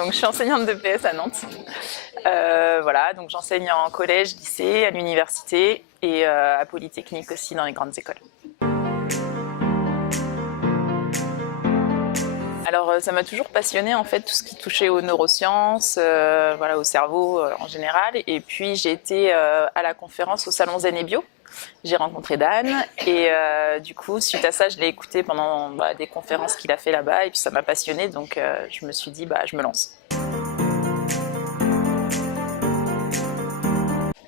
Donc je suis enseignante de PS à Nantes. Voilà, donc j'enseigne en collège, lycée, à l'université et à Polytechnique aussi dans les grandes écoles. Alors ça m'a toujours passionnée en fait tout ce qui touchait aux neurosciences, voilà, au cerveau en général. Et puis j'ai été à la conférence au Salon Zen et Bio. J'ai rencontré Dan et du coup suite à ça je l'ai écouté pendant des conférences qu'il a fait là-bas et puis ça m'a passionnée donc je me suis dit je me lance.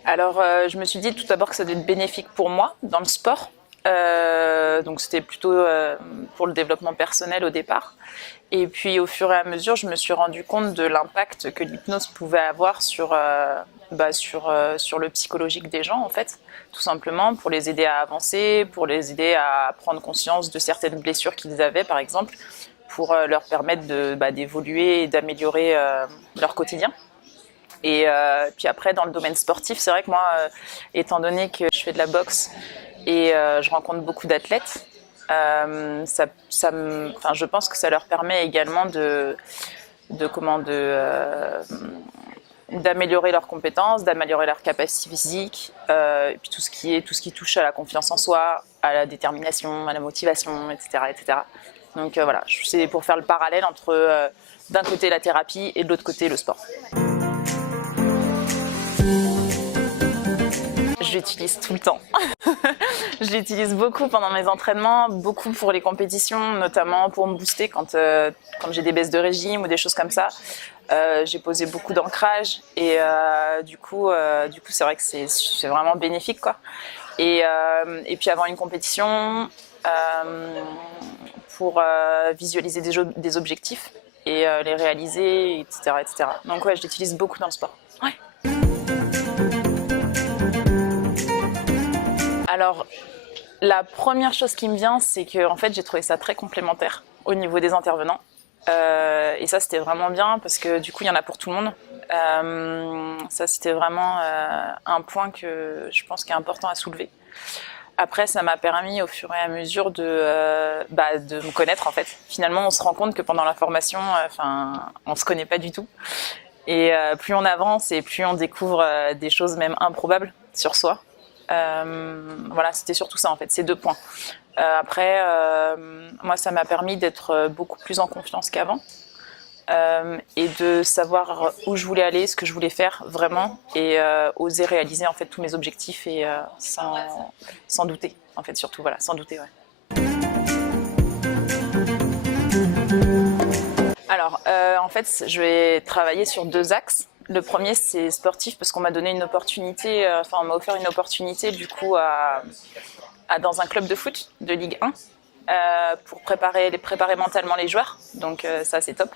Alors je me suis dit tout d'abord que ça devait être bénéfique pour moi dans le sport. Donc c'était plutôt pour le développement personnel au départ. Et puis au fur et à mesure, je me suis rendu compte de l'impact que l'hypnose pouvait avoir sur le psychologique des gens en fait, tout simplement pour les aider à avancer, pour les aider à prendre conscience de certaines blessures qu'ils avaient par exemple, pour leur permettre d'évoluer et d'améliorer leur quotidien. Et puis après dans le domaine sportif, c'est vrai que moi, étant donné que je fais de la boxe, et je rencontre beaucoup d'athlètes. Je pense que ça leur permet également d'améliorer leurs compétences, d'améliorer leur capacité physique, et puis tout ce qui touche à la confiance en soi, à la détermination, à la motivation, etc. etc. Donc voilà, c'est pour faire le parallèle entre d'un côté la thérapie et de l'autre côté le sport. Je l'utilise tout le temps. Je l'utilise beaucoup pendant mes entraînements, beaucoup pour les compétitions, notamment pour me booster quand j'ai des baisses de régime ou des choses comme ça. J'ai posé beaucoup d'ancrage et du coup c'est vrai que c'est vraiment bénéfique, quoi. Et puis avant une compétition, pour visualiser des objectifs et les réaliser, etc., etc. Donc ouais, je l'utilise beaucoup dans le sport. Ouais. Alors, la première chose qui me vient, c'est que en fait, j'ai trouvé ça très complémentaire au niveau des intervenants. Et ça, c'était vraiment bien parce que du coup, il y en a pour tout le monde. Ça, c'était vraiment un point que je pense qui est important à soulever. Après, ça m'a permis au fur et à mesure de me connaître en fait. Finalement, on se rend compte que pendant la formation, on se connaît pas du tout. Et plus on avance et plus on découvre des choses même improbables sur soi. Voilà, c'était surtout ça en fait, ces deux points. Après, moi ça m'a permis d'être beaucoup plus en confiance qu'avant et de savoir où je voulais aller, ce que je voulais faire vraiment et oser réaliser en fait tous mes objectifs et sans douter en fait, surtout voilà, sans douter, ouais. Alors en fait je vais travailler sur deux axes. Le premier, c'est sportif parce qu'on m'a donné une opportunité, on m'a offert une opportunité du coup dans un club de foot de Ligue 1 pour préparer mentalement les joueurs. Donc ça, c'est top.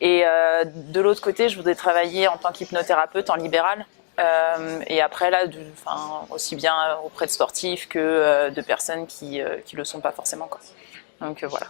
Et de l'autre côté, je voudrais travailler en tant qu'hypnothérapeute en libéral. Et après, là, aussi bien auprès de sportifs que de personnes qui le sont pas forcément, quoi. Donc voilà.